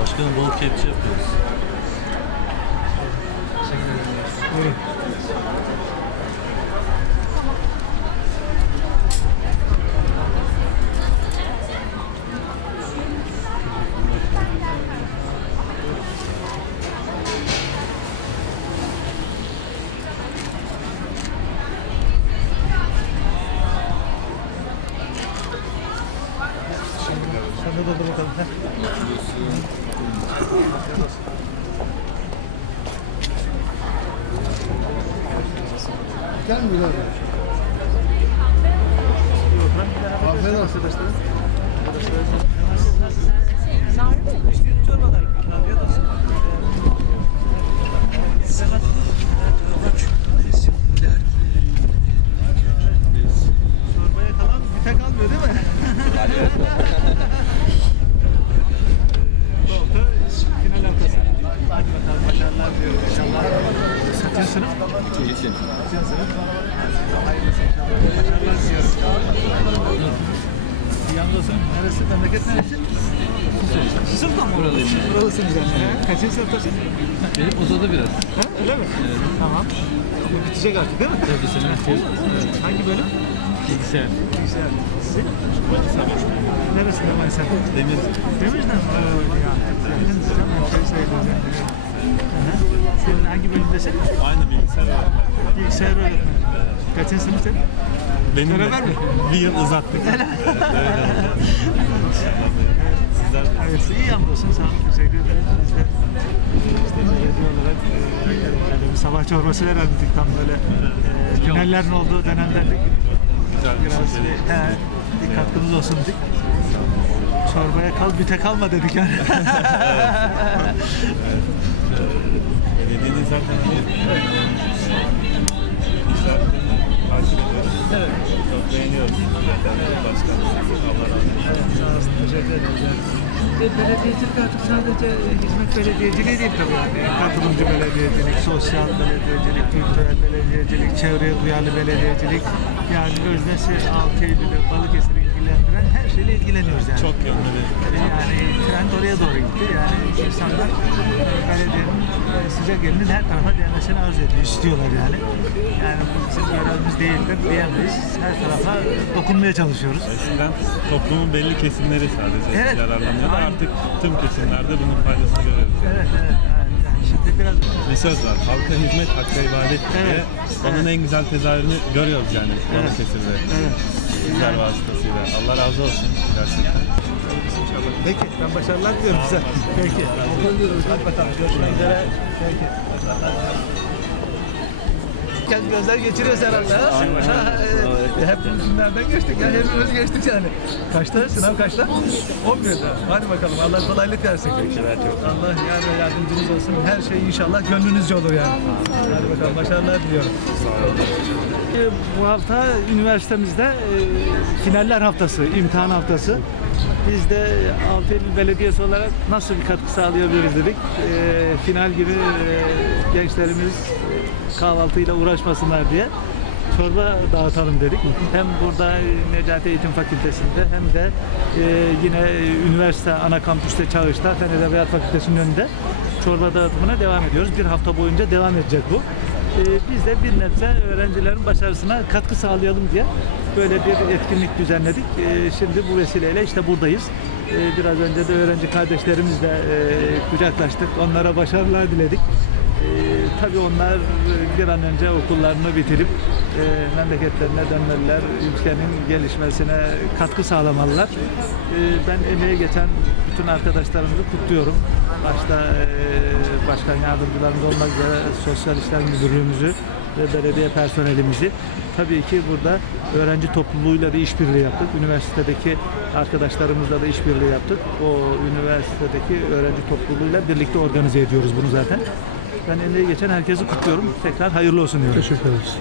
Başkanım bol kepçe yapıyoruz. Sen de doldur bakalım. Heh. Gel? Afiyet olsun. Çorbalar. Afiyet olsun. Çorbaya kalan bir tek almıyor değil mi? Bu hafta final haftası. Hadi Kaçıncı sınıf? İyisin. Kaçıncı sınıf? Hayırlısı inşallah. Neresi? Memleket neresi? Sısır'dan mı? Buralıyım. Buralısınız yani. He? Kaçıncı sınıftasın? Benim uzadı biraz. Ha, öyle mi? Tamam. Bu bitecek artık değil mi? Tabii sene. Hangi bölüm? Bilgisayar. Güzel. Sizin? Neresinde Manisa? Demir. Demirden mi? Ya. Yakınız canım. Şey. Hı hı. Senin hangi bölümdesin? Aynı bilgisayar var. Bilgisayar öğretmeni. Kaçıncı sınıf senin? Benim Beraber mi? bir yıl uzattık. Öyle oldu. Sizler de. Evet, iyi hamdolsun. Sağ olun. Teşekkür de işte belediye olarak e, bir sabah çorbası verebildik tam böyle e, finallerin olduğu dönemlerdik. Güzel bir şey. He, bir katkımız olsun dedik. Çorbaya kal, büte kalma dedik yani. Dediğiniz zaten takip ediyoruz. evet. Çok beğeniyoruz. Başkan. Allah razı olsun. Sağ olsun, teşekkür ederiz. Yani. E, belediyecilik artık sadece hizmet belediyeciliği değil tabii yani. Katılımcı belediyecilik, sosyal belediyecilik, kültürel belediyecilik, çevreye duyarlı belediyecilik. Yani öznesi 6 Eylül'ü Balıkesir'i ilgilendiren her şeyle ilgileniyoruz yani. Çok yönlü Yani trend oraya doğru gitti. Yani insanlar e, e, sıcak elinin her tarafa gelmesini arzu ediyor, istiyorlar yani. Yani bu bizim görevimiz değildir diyemeyiz. Her tarafa dokunmaya çalışıyoruz. Eskiden toplumun belli kesimleri sadece Evet. yararlanıyordu. Aynen. Artık tüm kesimlerde bunun faydasını görüyoruz. Evet, evet. Yani şimdi biraz Bir söz var. Halka hizmet, hakka ibadet diye. Evet. Onun en güzel tezahürünü görüyoruz yani Balıkesir'de. evet. Sizler vasıtasıyla. Allah razı olsun gerçekten. Peki, ben başarılar diliyorum size. Peki. Hadi bakalım, görüşmek üzere. Peki. Kendi gözler geçiriyoruz herhalde. ha? Ha. Hepimiz nereden geçtik ya? Hepimiz geçtik yani. Kaçta? Sınav kaçta? 11'de. Hadi bakalım. Allah kolaylık versin. Allah yani yardımcınız olsun. Her şey inşallah gönlünüzce olur yani. Hadi bakalım. Başarılar diliyorum. Bu hafta üniversitemizde e, finaller haftası, imtihan haftası. Biz de Altıyıl Belediyesi olarak nasıl bir katkı sağlayabiliriz dedik. E, final günü e, gençlerimiz e, kahvaltıyla uğraşmasınlar diye çorba dağıtalım dedik. Hem burada Necati Eğitim Fakültesi'nde hem de e, yine üniversite ana kampüste Çağış'ta Fen Edebiyat Fakültesi'nin önünde çorba dağıtımına devam ediyoruz. Bir hafta boyunca devam edecek bu. Ee, biz de bir nebze öğrencilerin başarısına katkı sağlayalım diye böyle bir etkinlik düzenledik. Ee, şimdi bu vesileyle işte buradayız. Ee, biraz önce de öğrenci kardeşlerimizle e, kucaklaştık. Onlara başarılar diledik. Tabii onlar bir an önce okullarını bitirip e, memleketlerine dönmeliler. Ülkenin gelişmesine katkı sağlamalılar. Ee, ben emeğe geçen bütün arkadaşlarımızı kutluyorum. Başta e, başkan yardımcılarımız olmak üzere Sosyal İşler Müdürlüğümüzü ve belediye personelimizi. Tabii ki burada öğrenci topluluğuyla da işbirliği yaptık. Üniversitedeki arkadaşlarımızla da işbirliği yaptık. O üniversitedeki öğrenci topluluğuyla birlikte organize ediyoruz bunu zaten. Ben emeği geçen herkesi kutluyorum. Tekrar hayırlı olsun diyorum. Teşekkür ederiz.